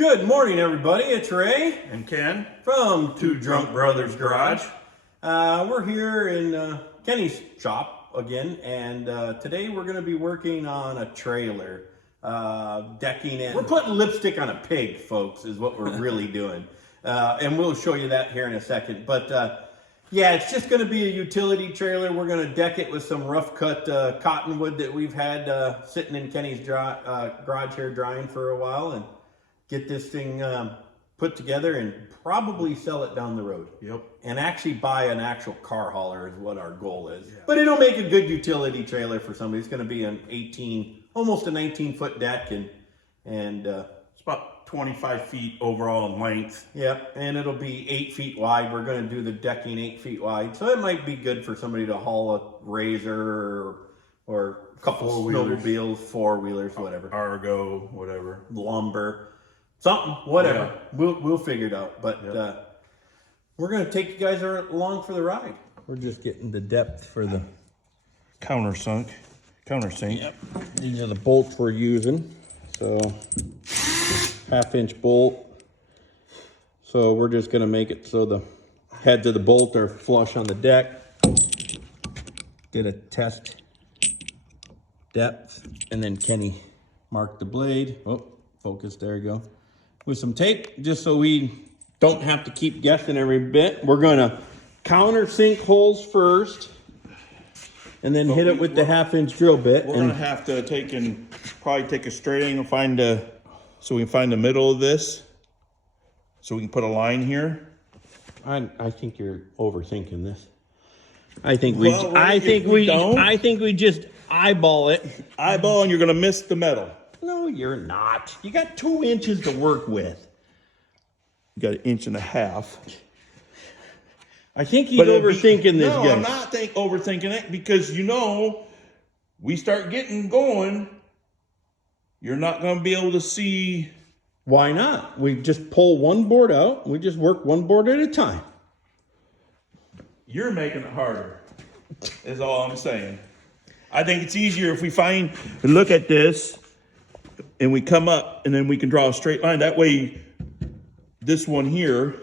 Good morning, everybody. It's Ray And Ken from Two Drunk Brothers Garage. We're here in Kenny's shop again, and today we're going to be working on a trailer, decking it. We're putting lipstick on a pig, folks, is what we're really doing. And we'll show you that here in a second. But yeah, it's just going to be a utility trailer. We're going to deck it with some rough cut cottonwood that we've had sitting in Kenny's garage here drying for a while, and get this thing put together and probably sell it down the road. Yep. And actually buy an actual car hauler is what our goal is. Yeah. But it'll make a good utility trailer for somebody. It's going to be an 18, almost a 19-foot deck, and it's about 25 feet overall in length. Yep, and it'll be 8 feet wide. We're going to do the decking 8 feet wide, so it might be good for somebody to haul a Razor or a couple of snowmobiles, four-wheelers, whatever. Argo, whatever. Lumber. Something, whatever. Yeah. We'll figure it out. But we're going to take you guys along for the ride. We're just getting the depth for the Countersink. Yep. These are the bolts we're using. So 1/2-inch bolt. So we're just going to make it so the heads of the bolt are flush on the deck. Did a test depth, and then Kenny marked the blade. Oh, focus, there you go. With some tape, just so we don't have to keep guessing every bit. We're gonna countersink holes first, and then hit it with the 1/2-inch drill bit. We're gonna have to probably take a straight angle, so we can find the middle of this, so we can put a line here. I think you're overthinking this. I think we just eyeball it. Eyeball, and you're gonna miss the metal. No, you're not. You got 2 inches to work with. You got 1.5 inches. I think he's overthinking this, guy. No, I'm not overthinking it, because we start getting going, you're not going to be able to see. Why not? We just pull one board out. We just work one board at a time. You're making it harder, is all I'm saying. I think it's easier if we look at this, and we come up, and then we can draw a straight line. That way, this one here,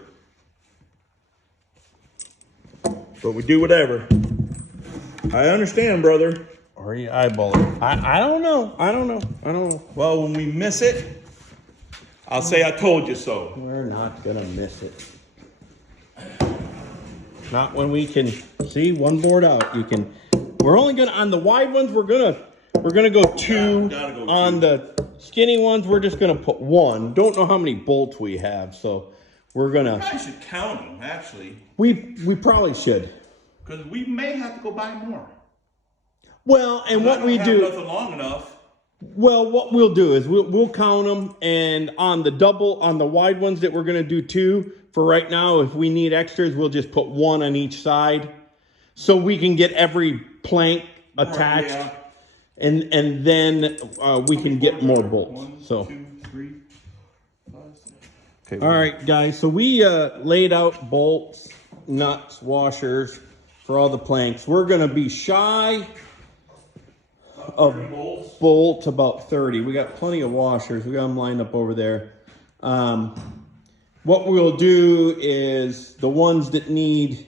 but we do whatever. I understand, brother. Or you eyeball it. I don't know. Well, when we miss it, I'll say I told you so. We're not gonna miss it. Not when we can see one board out. We're only gonna, on the wide ones, we're gonna go two. On the skinny ones, we're just gonna put one. Don't know how many bolts we have, so we're gonna. I should count them, actually. We probably should. Because we may have to go buy more. Well, and what we do. Nothing long enough. Well, what we'll do is we'll count them, and on the wide ones that we're gonna do two for right now. If we need extras, we'll just put one on each side, so we can get every plank attached. Yeah. And then we can get more bolts. 1, so 2, 3, 5, 6. Okay. All right, guys. So we laid out bolts, nuts, washers for all the planks. We're gonna be shy of bolts, about 30. We got plenty of washers. We got them lined up over there. What we'll do is the ones that need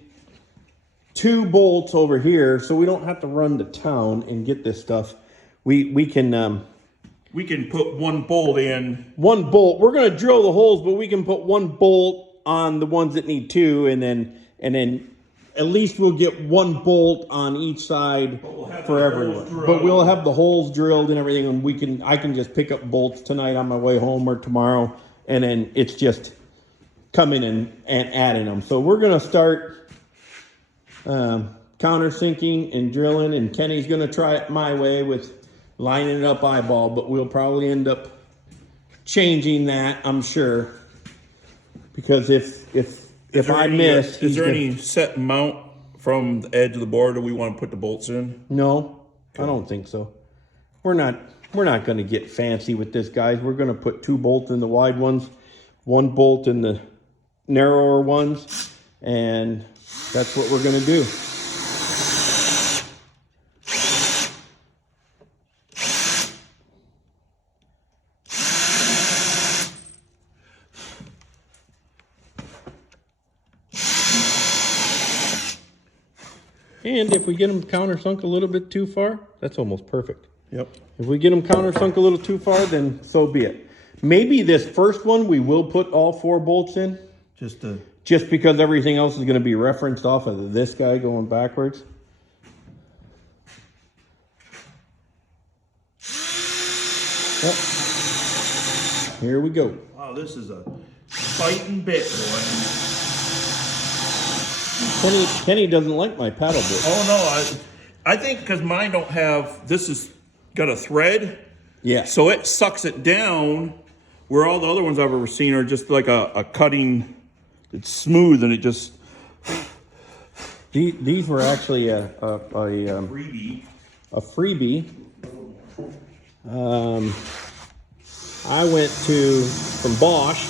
2 bolts over here, so we don't have to run to town and get this stuff. We can put one bolt in. One bolt. We're gonna drill the holes, but we can put one bolt on the ones that need 2, and then at least we'll get one bolt on each side for everyone. But we'll have the holes drilled and everything, and I can just pick up bolts tonight on my way home or tomorrow, and then it's just coming in and adding them. So we're gonna start countersinking and drilling, and Kenny's gonna try it my way with lining it up eyeball, but we'll probably end up changing that, I'm sure, because if I miss, is there any set mount from the edge of the board that we want to put the bolts in? No, okay. I don't think so. We're not going to get fancy with this, guys. We're going to put 2 bolts in the wide ones, 1 bolt in the narrower ones, and that's what we're going to do. And if we get them countersunk a little bit too far, that's almost perfect. Yep. If we get them countersunk a little too far, then so be it. Maybe this first one we will put all 4 bolts in. Just because everything else is going to be referenced off of this guy going backwards. Oh, here we go. Wow, this is a fighting bit, boy. Kenny doesn't like my paddle bit. Oh no, I think because mine don't have, this is got a thread. Yeah. So it sucks it down, where all the other ones I've ever seen are just like a cutting. It's smooth and it just. These were actually a Freebie. A freebie. I went from Bosch.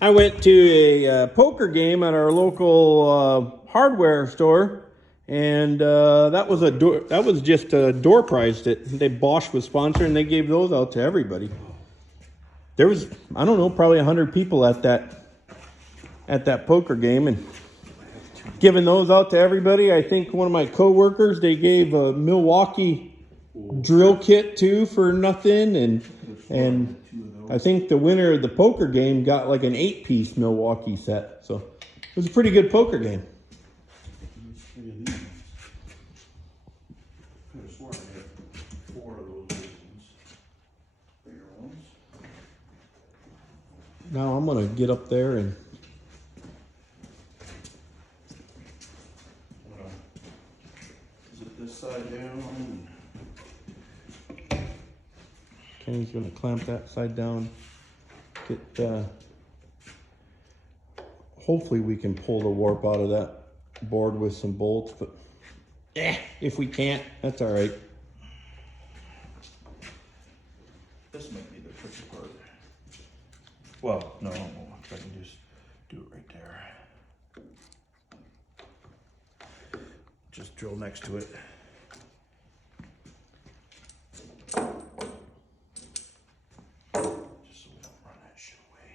I went to a poker game at our local hardware store, and that was just a door prize that Bosch was sponsoring, and they gave those out to everybody. There was, I don't know, probably 100 people at that poker game, and giving those out to everybody. I think one of my coworkers, they gave a Milwaukee drill kit too for nothing, and I think the winner of the poker game got like an 8-piece Milwaukee set. So it was a pretty good poker game. Now I'm gonna get up there and Is it this side down? Kenny's gonna clamp that side down. Get hopefully we can pull the warp out of that board with some bolts, but if we can't, that's all right. This might be the tricky part. Well, no, I can just do it right there. Just drill next to it. Just so we don't run that shit away.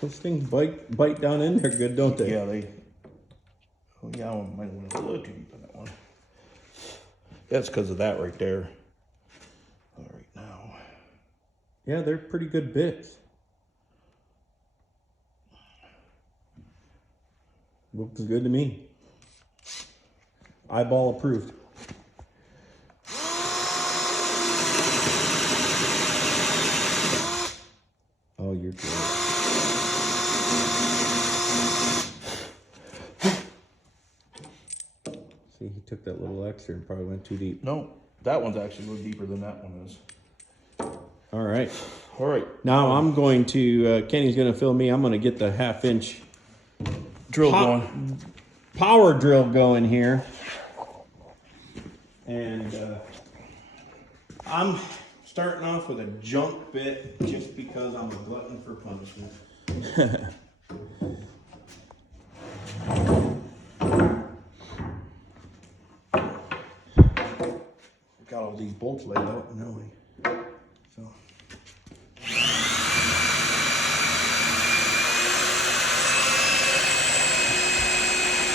Those things bite down in there good, don't they? Yeah, oh yeah, I might have went a little too deep on that one. That's because of that right there. All right, now. Yeah, they're pretty good bits. Looks good to me. Eyeball approved. Oh, you're good. See, he took that little extra and probably went too deep. No, that one's actually a little deeper than that one is. All right. All right. Now I'm going to, Kenny's going to fill me. I'm going to get the 1/2-inch drill going. Power drill going here. And I'm starting off with a junk bit just because I'm a glutton for punishment. Got all these bolts laid out, no way. So.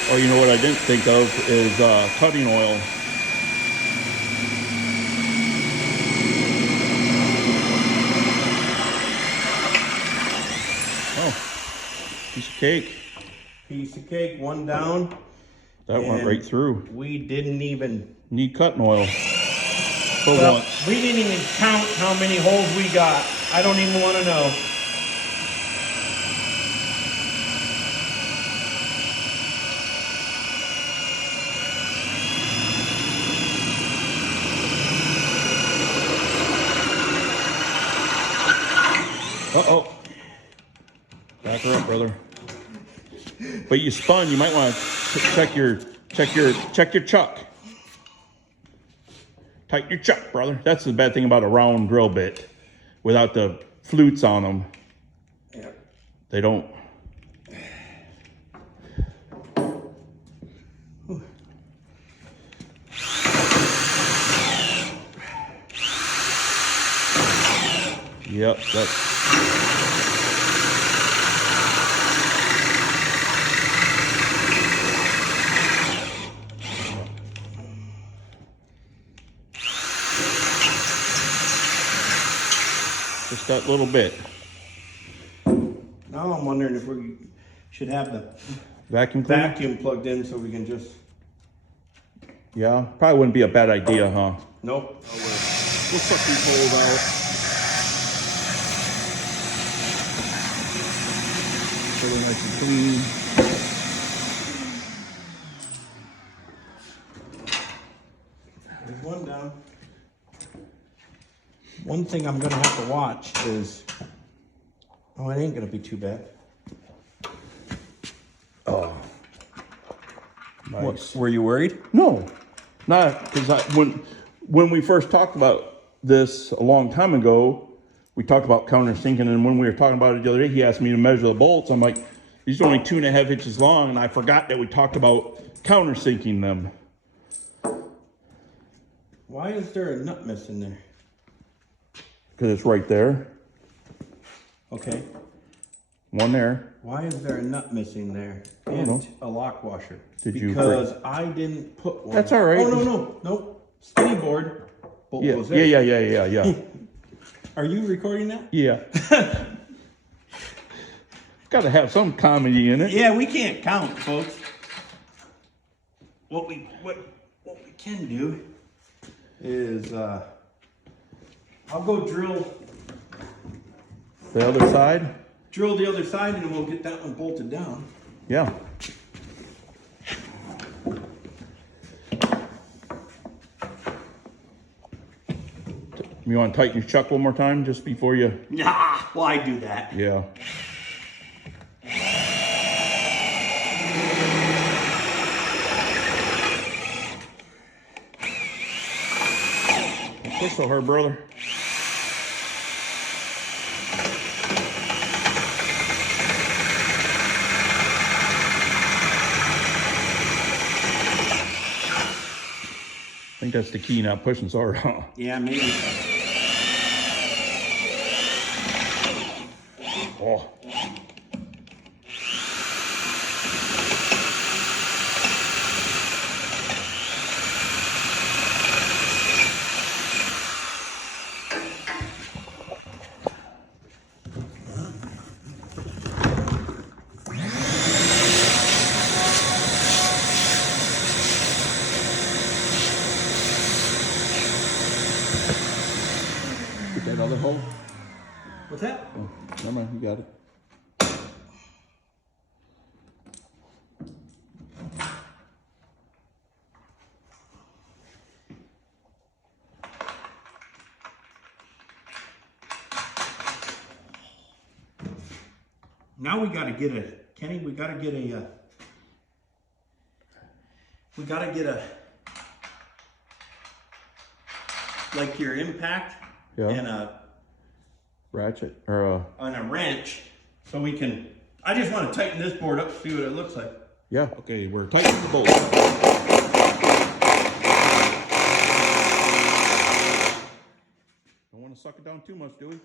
Oh, you know what I didn't think of is cutting oil. Oh, piece of cake. Piece of cake, one down. That went right through. We didn't even Need cutting oil. For once. we didn't even count how many holes we got. I don't even want to know. Uh-oh. Back her up, brother. But you spun, you might want to check your chuck. Tighten your chuck, brother. That's the bad thing about a round drill bit. Without the flutes on them. Yeah. They don't. Yep, that's. Just that little bit. Now I'm wondering if we should have the Vacuum cleaner? vacuum plugged in so we can just... Yeah, probably wouldn't be a bad idea, huh? Nope. We'll suck these holes out. Really nice and clean. There's one down. One thing I'm gonna have to watch is... Oh, it ain't gonna be too bad. Oh. Nice. What, were you worried? No, not because when we first talked about this a long time ago, we talked about countersinking, and when we were talking about it the other day, he asked me to measure the bolts. I'm like, these are only 2.5 inches long, and I forgot that we talked about countersinking them. Why is there a nut missing there? Because it's right there. Okay. One there. Why is there a nut missing there? don't know. And a lock washer? Did you Because I didn't put one. That's all right. Oh, no. Nope. Skinny board. Bolt Yeah, goes there. yeah. Are you recording that? Yeah. Got to have some comedy in it. Yeah, we can't count, folks. What we can do is I'll go drill The other side? the other side and then we'll get that one bolted down. Yeah. You want to tighten your chuck one more time just before you... Nah, well, I do that. Yeah. Don't push so hard, brother. I think that's the key, not pushing so hard, huh? Yeah, maybe. Oh. Get that other hole? What's that? Oh, never mind, you got it. Now we gotta get a, Kenny, we gotta get a, like your impact Yeah. and a Ratchet or wrench so we can, I just want to tighten this board up, see what it looks like. yeah. Okay, we're tightening the bolt. Don't want to suck it down too much, do we?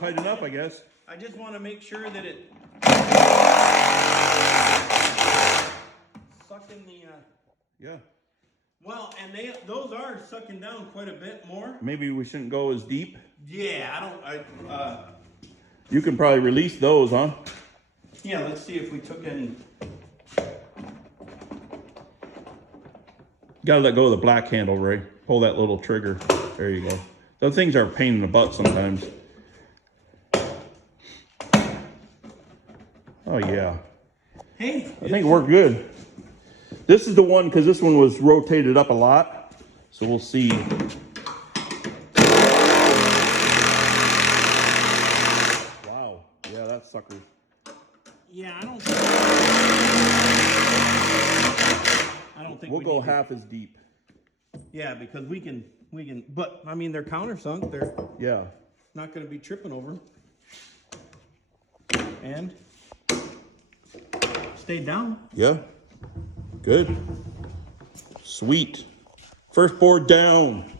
Tight enough, I guess. I just want to make sure that it sucking the, Yeah. well, and those are sucking down quite a bit more. Maybe we shouldn't go as deep. Yeah, You can probably release those, huh? yeah, let's see if we took any. Gotta let go of the black handle, Ray. Pull that little trigger. There you go. Those things are a pain in the butt sometimes. Oh yeah. Hey, I think it worked good. This is the one, because this one was rotated up a lot. So we'll see. Wow. Yeah, that sucker. yeah, I don't think We'll we go need to- half as deep. Yeah, because we can, but I mean, they're countersunk. They're Yeah. not going to be tripping over 'em. And stay down. Yeah. Good. Sweet. First board down.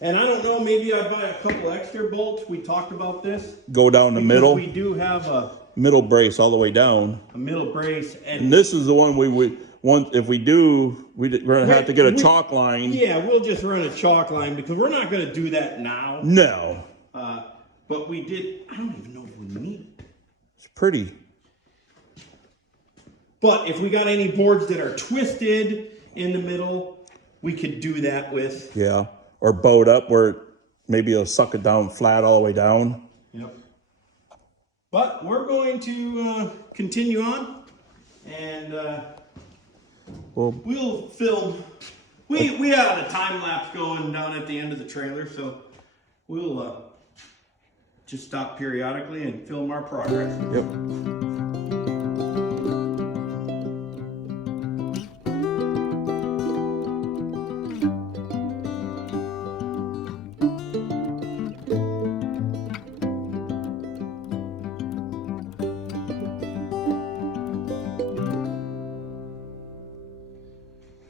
And I don't know, maybe I'd buy a couple extra bolts. We talked about this. Go down the Because middle. we do have a Middle brace all the way down. middle brace. And this is the one we if we do, we're going to have to get a chalk line. Yeah, we'll just run a chalk line because we're not going to do that now. No. But we did, I don't even know if we need it. It's pretty. But if we got any boards that are twisted in the middle, we could do that with. Yeah. Or bowed up where maybe it'll suck it down flat all the way down. Yep. But we're going to continue on, and we'll film. We had a time lapse going down at the end of the trailer, so we'll just stop periodically and film our progress. Yep.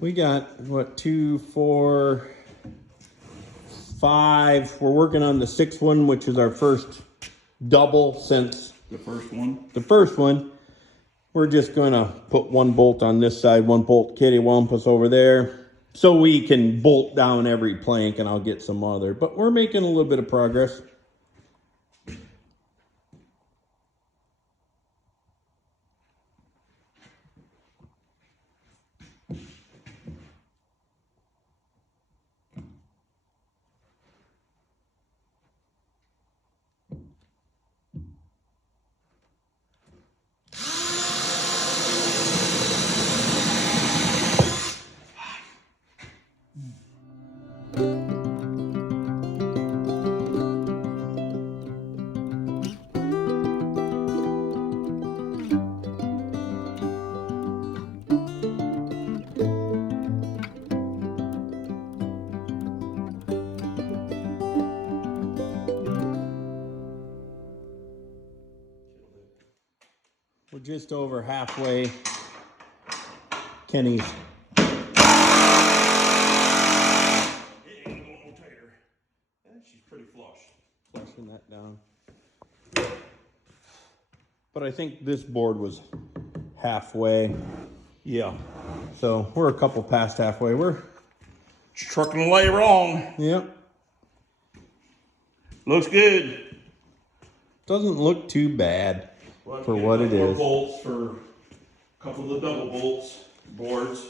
We got, what, 2, 4, 5. We're working on the 6th one, which is our first double since The first one. the first one. We're just going to put one bolt on this side, one bolt kitty wampus over there, so we can bolt down every plank, and I'll get some other. But we're making a little bit of progress. We're just over halfway. Kenny's. It ain't going no tighter. She's pretty flush. Flushing that down. But I think this board was halfway. Yeah. So we're a couple past halfway. We're. Trucking away wrong. Yep. Looks good. Doesn't look too bad for what it is. Bolts for a couple of the double bolts boards.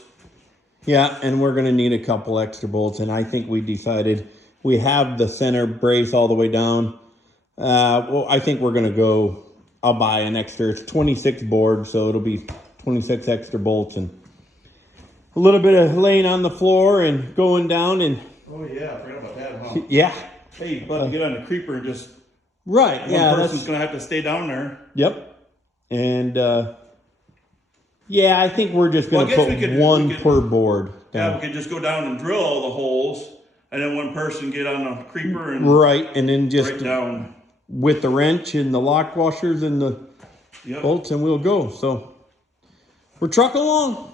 Yeah, and we're gonna need a couple extra bolts, and I think we decided we have the center brace all the way down. Well, I think we're gonna go, I'll buy an extra, it's 26 boards, so it'll be 26 extra bolts and a little bit of laying on the floor and going down and. Oh yeah, I forgot about that, huh? Yeah. Hey, but get on the creeper and just Right, yeah. one person's gonna have to stay down there. Yep. And yeah, I think we're just gonna put one per board down. Yeah, we could just go down and drill all the holes, and then one person get on a creeper and right, and then just right down with the wrench and the lock washers and the bolts, and we'll go. So we're trucking along.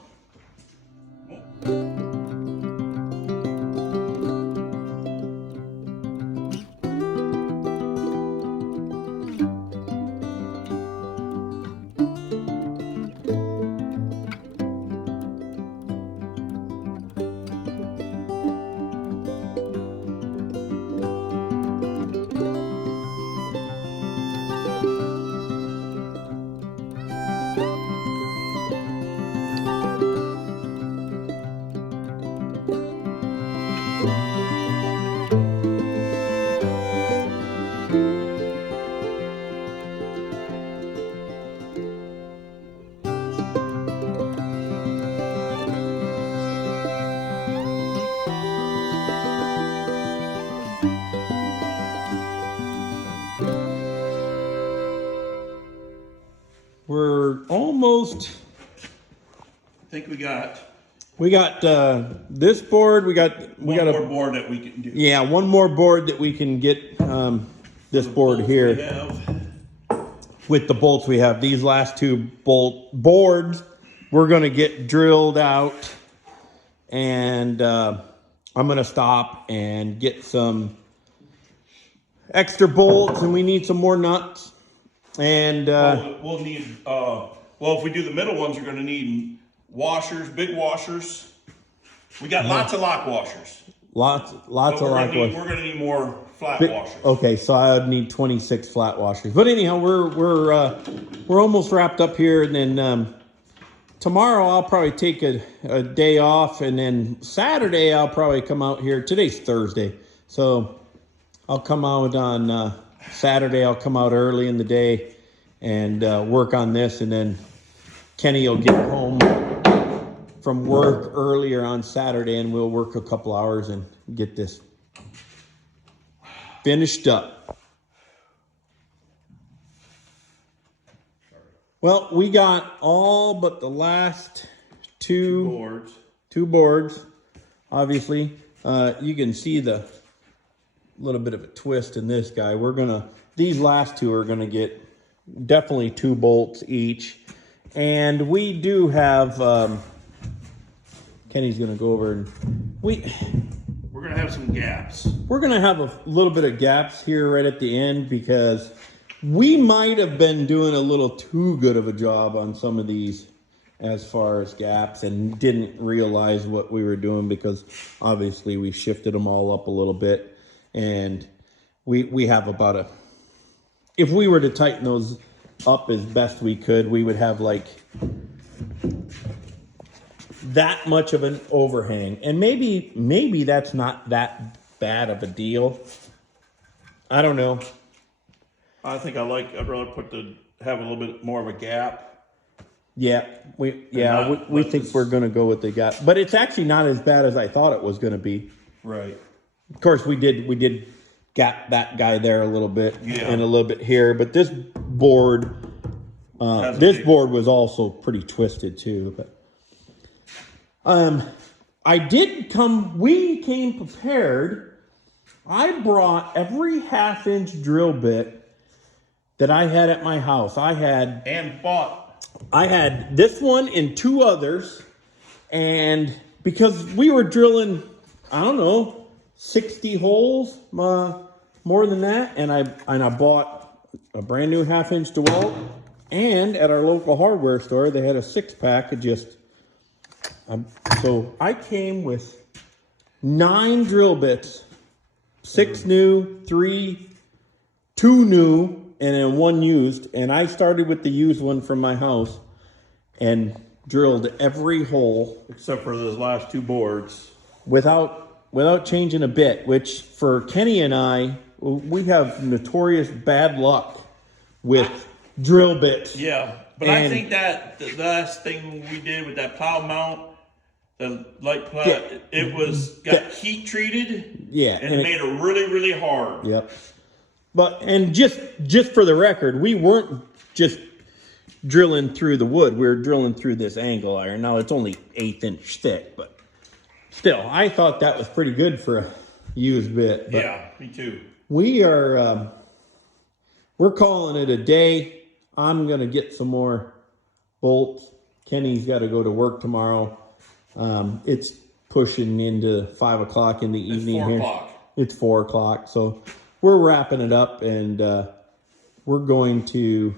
We're almost. I think we got This board. We got one more board that we can do. Yeah, one more board that we can get. This board here with the bolts we have. These last two boards we're gonna get drilled out, and I'm gonna stop and get some extra bolts, and we need some more nuts. And we'll need. Well, if we do the middle ones, you're gonna need washers, big washers. We got lots of lock washers. Lots of But lock washers. we're gonna need more flat washers. Okay, so I would need 26 flat washers. But anyhow, we're almost wrapped up here, and then tomorrow I'll probably take a day off, and then Saturday I'll probably come out here. Today's Thursday, so I'll come out on Saturday. I'll come out early in the day and work on this, and then Kenny will get home from work earlier on Saturday, and we'll work a couple hours and get this finished up. Well, we got all but the last two boards. Obviously, you can see the little bit of a twist in this guy. These last two are gonna get definitely 2 bolts each, and we do have. Kenny's gonna go over and we're gonna have some gaps. We're gonna have a little bit of gaps here right at the end because we might have been doing a little too good of a job on some of these as far as gaps and didn't realize what we were doing because obviously we shifted them all up a little bit, and we have about if we were to tighten those up as best we could, we would have like that much of an overhang, and maybe that's not that bad of a deal. I don't know. I think I'd rather have a little bit more of a gap. Yeah, we think we're gonna go with the gap, but it's actually not as bad as I thought it was gonna be. Right. Of course, we did gap that guy there a little bit and a little bit here, but this board was also pretty twisted too. But we came prepared. I brought every 1/2-inch drill bit that I had at my house. I had this one and 2 others, and because we were drilling, I don't know, 60 holes, more than that, and I bought a brand new 1/2-inch DeWalt, and at our local hardware store they had a 6-pack of just. So I came with 9 drill bits, 6 new, 2 new, and then 1 used. And I started with the used one from my house and drilled every hole except for those last 2 boards without changing a bit. Which for Kenny and I, we have notorious bad luck with drill bits. Yeah, but I think that the last thing we did with that plow mount. The light plow, it got heat treated. Yeah, and it made it really, really hard. Yep. But just for the record, we weren't just drilling through the wood. We were drilling through this angle iron. Now it's only 1/8 inch thick, but still, I thought that was pretty good for a used bit. But yeah, me too. We're calling it a day. I'm gonna get some more bolts. Kenny's got to go to work tomorrow. It's pushing into 5 o'clock in the evening here. It's 4 o'clock. So we're wrapping it up, and we're going to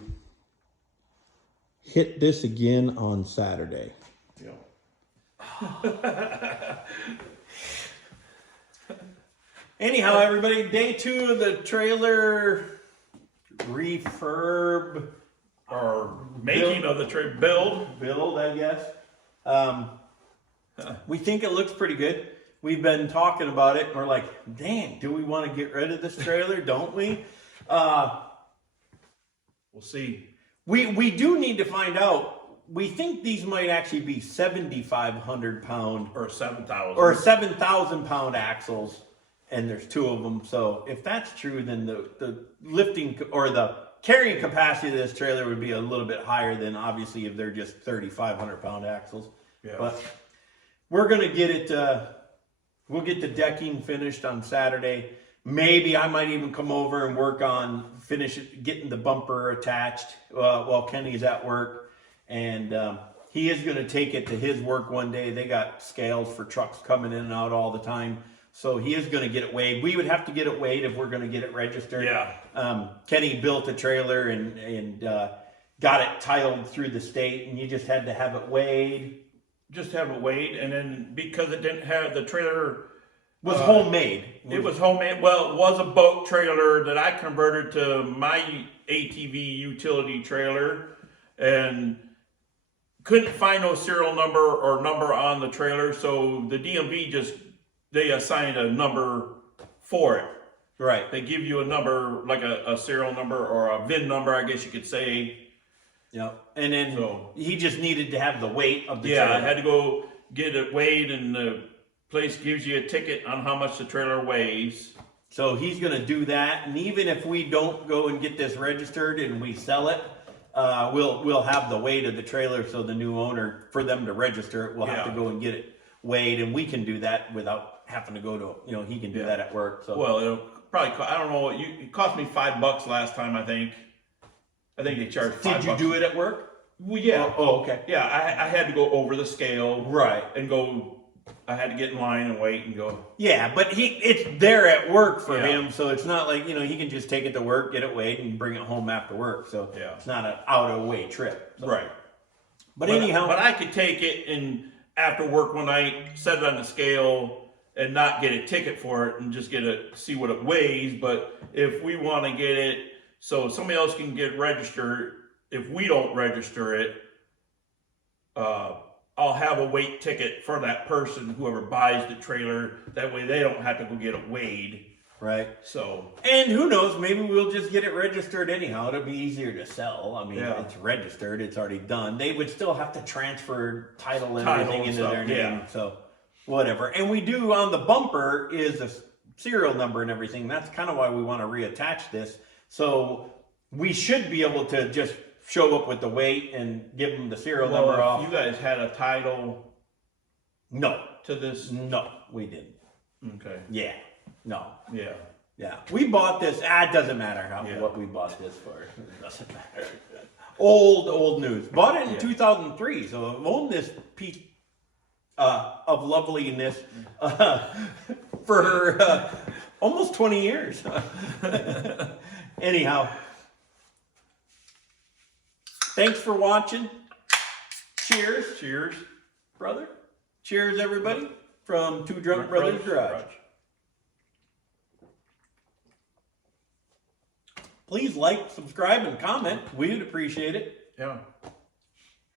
hit this again on Saturday. Yeah. Anyhow, everybody, day 2 of the trailer refurb or making of the build, I guess. We think it looks pretty good. We've been talking about it, and we're like, dang, do we want to get rid of this trailer? Don't we? We'll see. We do need to find out. We think these might actually be 7,500 pound or 7,000 pound axles, and there's 2 of them. So if that's true, then the lifting or the carrying capacity of this trailer would be a little bit higher than obviously if they're just 3,500 pound axles. Yeah. But we're gonna get it. We'll get the decking finished on Saturday. Maybe I might even come over and work on getting the bumper attached while Kenny's at work. And he is gonna take it to his work one day. They got scales for trucks coming in and out all the time. So he is gonna get it weighed. We would have to get it weighed if we're gonna get it registered. Yeah. Kenny built a trailer and got it titled through the state, and you just had to have it weighed just have it weighed, and then because it didn't have the trailer Was homemade. it was homemade. Well, it was a boat trailer that I converted to my ATV utility trailer, and couldn't find no serial number or number on the trailer, so the DMV they assigned a number for it. Right. They give you a number, like a serial number or a VIN number, I guess you could say. Yep. And then So- he just needed to have the weight of the Yeah, I trailer. had to go get it weighed, and the place gives you a ticket on how much the trailer weighs. So he's going to do that, and even if we don't go and get this registered and we sell it, we'll have the weight of the trailer. So the new owner, for them to register it, will have to Yeah. go and get it weighed, and we can do that without having to go to. He can do that at work. So Well, it'll probably I don't know. It cost me $5 last time. I think they charged $5. did you do it at work? Well, yeah. Oh, okay. Yeah, I had to go over the scale. Right. And go. I had to get in line and wait and go. Yeah, but it's there at work for Yeah. him, so it's not like he can just take it to work, get it weighed, and bring it home after work. So Yeah. it's not an out of way trip. So. Right. But anyhow, But I could take it and after work one night, set it on the scale and not get a ticket for it and just see what it weighs. But if we want to get it so somebody else can get registered, if we don't register it, I'll have a weight ticket for that person, whoever buys the trailer. That way they don't have to go get it weighed. right. So, And who knows, maybe we'll just get it registered anyhow. It'll be easier to sell. I mean, Yeah. it's registered, it's already done. They would still have to transfer title and Title everything and into stuff, their name. yeah. So, whatever. And we do on the bumper is a serial number and everything. That's kind of why we want to reattach this. So, we should be able to just show up with the weight and give them the serial number well, off. if you guys had a title No, to this. no, we didn't. Okay. Yeah, no. Yeah. Yeah, we bought this. It doesn't matter Yeah. what we bought this for. It doesn't matter. Old news. Bought it in Yeah. 2003, so I've owned this piece of loveliness for almost 20 years. Anyhow, thanks for watching. Cheers, Cheers. brother. Cheers, everybody, from Two Drunk Brothers Garage. Please like, subscribe, and comment. We'd appreciate it. Yeah.